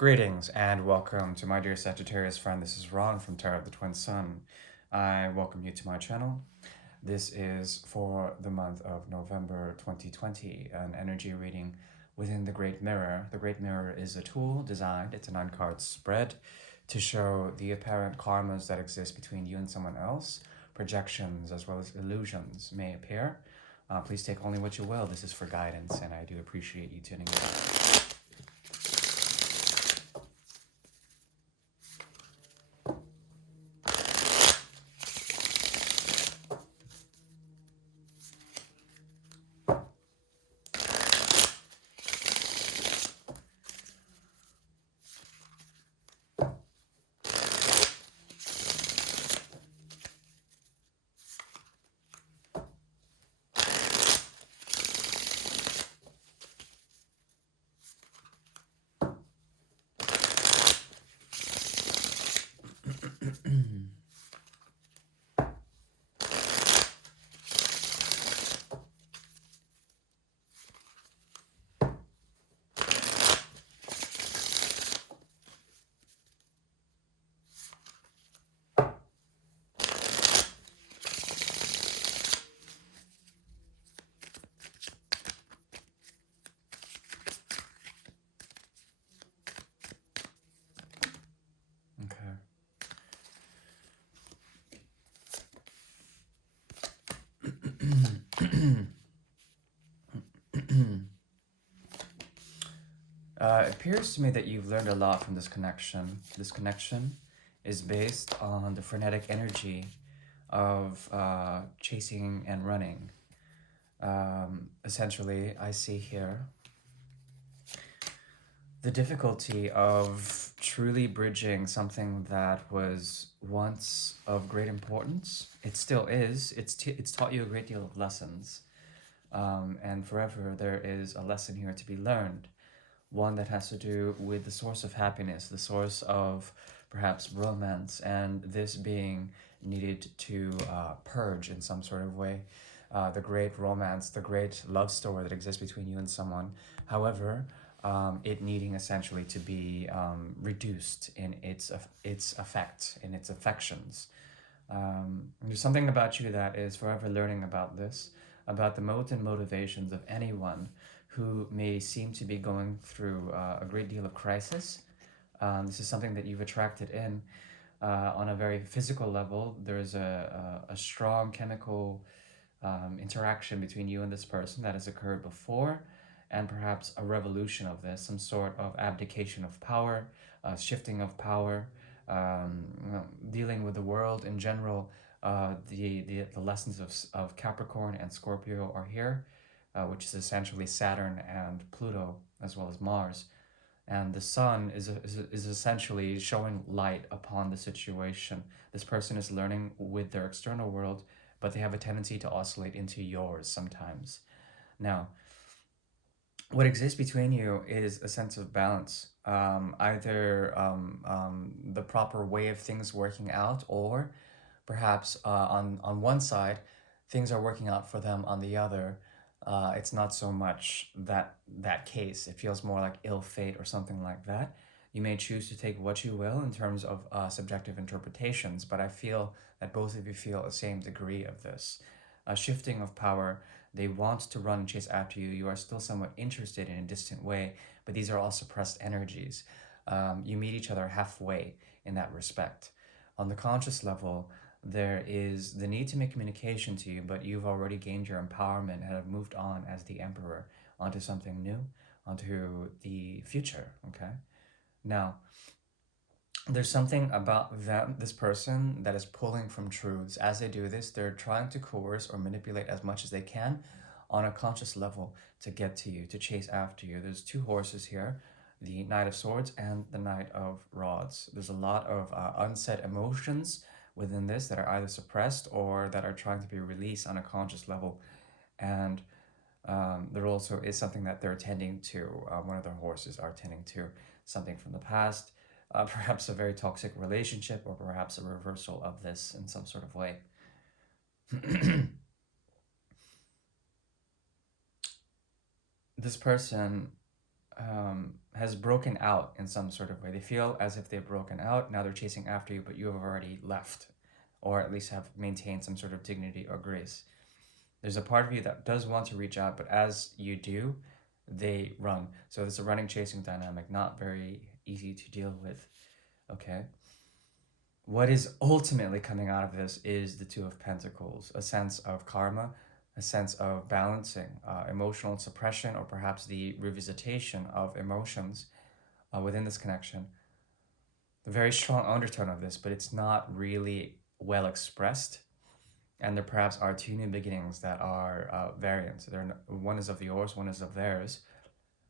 Greetings and welcome to my dear Sagittarius friend. This is Ron from Tarot of the Twin Sun. I welcome you to my channel. This is for the month of November 2020, an energy reading within the Great Mirror. The Great Mirror is a tool designed, it's a 9-card spread, to show the apparent karmas that exist between you and someone else. Projections as well as illusions may appear. Please take only what you will. This is for guidance, and I do appreciate you tuning in. Okay. It appears to me that you've learned a lot from this connection. This connection is based on the frenetic energy of chasing and running. Essentially, I see here the difficulty of truly bridging something that was once of great importance. It still is. It's taught you a great deal of lessons. And forever there is a lesson here to be learned. One that has to do with the source of happiness, the source of perhaps romance, and this being needed to purge in some sort of way. The great romance, the great love story that exists between you and someone. However, it needing essentially to be reduced in its effect, in its affections. There's something about you that is forever learning about this, about the modes and motivations of anyone who may seem to be going through a great deal of crisis. This is something that you've attracted in on a very physical level. There is a strong chemical interaction between you and this person that has occurred before, and perhaps a revolution of this, some sort of abdication of power, shifting of power, dealing with the world in general. The lessons of Capricorn and Scorpio are here, which is essentially Saturn and Pluto, as well as Mars. And the sun is essentially showing light upon the situation. This person is learning with their external world, but they have a tendency to oscillate into yours sometimes. Now, what exists between you is a sense of balance, either the proper way of things working out, or perhaps on one side, things are working out for them, on the other, it's not so much that case. It feels more like ill fate or something like that. You may choose to take what you will in terms of subjective interpretations, but I feel that both of you feel the same degree of this. A shifting of power. They want to run and chase after you. You are still somewhat interested in a distant way, but these are all suppressed energies. You meet each other halfway in that respect. On the conscious level, there is the need to make communication to you, but you've already gained your empowerment and have moved on as the emperor onto something new, onto the future, okay? Now, there's something about them, this person, that is pulling from truths. As they do this, they're trying to coerce or manipulate as much as they can on a conscious level to get to you, to chase after you. There's two horses here, the Knight of Swords and the Knight of Rods. There's a lot of unsaid emotions within this that are either suppressed or that are trying to be released on a conscious level. And there also is something that they're tending to. One of their horses are tending to something from the past, perhaps a very toxic relationship, or perhaps a reversal of this in some sort of way. This person has broken out in some sort of way. They feel as if they've broken out. Now they're chasing after you, but you have already left, or at least have maintained some sort of dignity or grace. There's a part of you that does want to reach out, but as you do, they run. So it's a running chasing dynamic, not very easy to deal with. Okay. What is ultimately coming out of this is the Two of Pentacles, a sense of karma, a sense of balancing emotional suppression, or perhaps the revisitation of emotions within this connection. A very strong undertone of this, but it's not really well expressed. And there perhaps are two new beginnings that are variants. One is of yours, one is of theirs,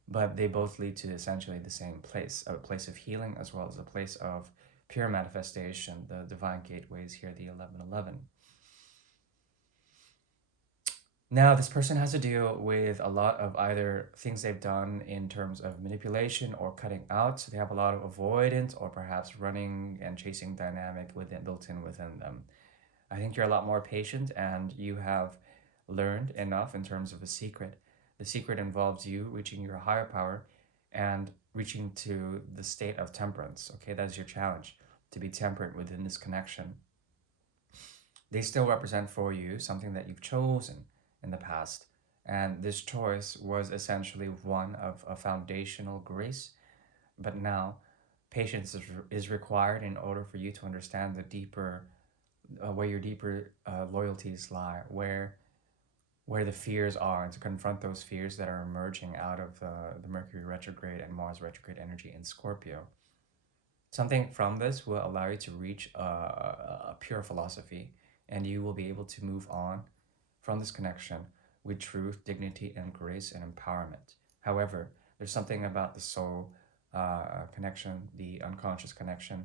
but they both lead to essentially the same place, a place of healing as well as a place of pure manifestation. The divine gateways here, the 1111. Now, this person has to deal with a lot of either things they've done in terms of manipulation or cutting out. So they have a lot of avoidance or perhaps running and chasing dynamic built in within them. I think you're a lot more patient and you have learned enough in terms of a secret. The secret involves you reaching your higher power and reaching to the state of temperance. Okay, that is your challenge, to be temperate within this connection. They still represent for you something that you've chosen in the past. And this choice was essentially one of a foundational grace. But now, patience is required in order for you to understand the deeper, where your deeper loyalties lie, where the fears are, and to confront those fears that are emerging out of the Mercury retrograde and Mars retrograde energy in Scorpio. Something from this will allow you to reach a pure philosophy, and you will be able to move on from this connection with truth, dignity, and grace and empowerment. However, there's something about the soul connection, the unconscious connection,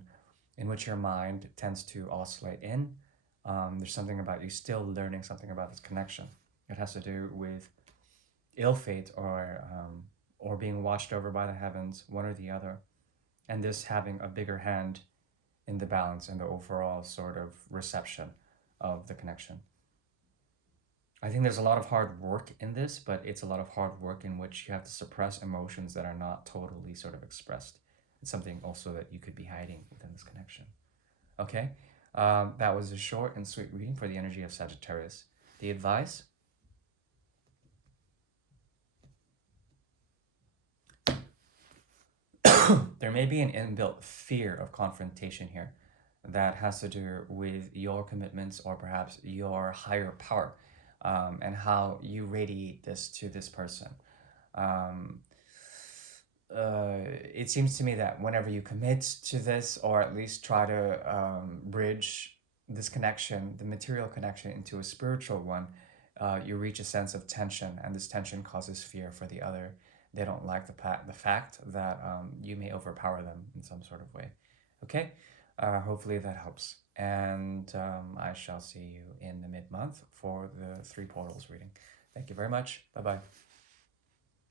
in which your mind tends to oscillate in. There's something about you still learning something about this connection. It has to do with ill fate or being watched over by the heavens, one or the other, and this having a bigger hand in the balance and the overall sort of reception of the connection. I think there's a lot of hard work in this, but it's a lot of hard work in which you have to suppress emotions that are not totally sort of expressed. It's something also that you could be hiding within this connection. Okay, that was a short and sweet reading for the energy of Sagittarius. The advice: there may be an inbuilt fear of confrontation here that has to do with your commitments or perhaps your higher power, and how you radiate this to this person. Um, it seems to me that whenever you commit to this, or at least try to bridge this connection, the material connection, into a spiritual one, you reach a sense of tension, and this tension causes fear for the other. They don't like the fact that you may overpower them in some sort of way. Okay, hopefully that helps. And I shall see you in the mid-month for the 3 portals reading. Thank you very much. Bye-bye.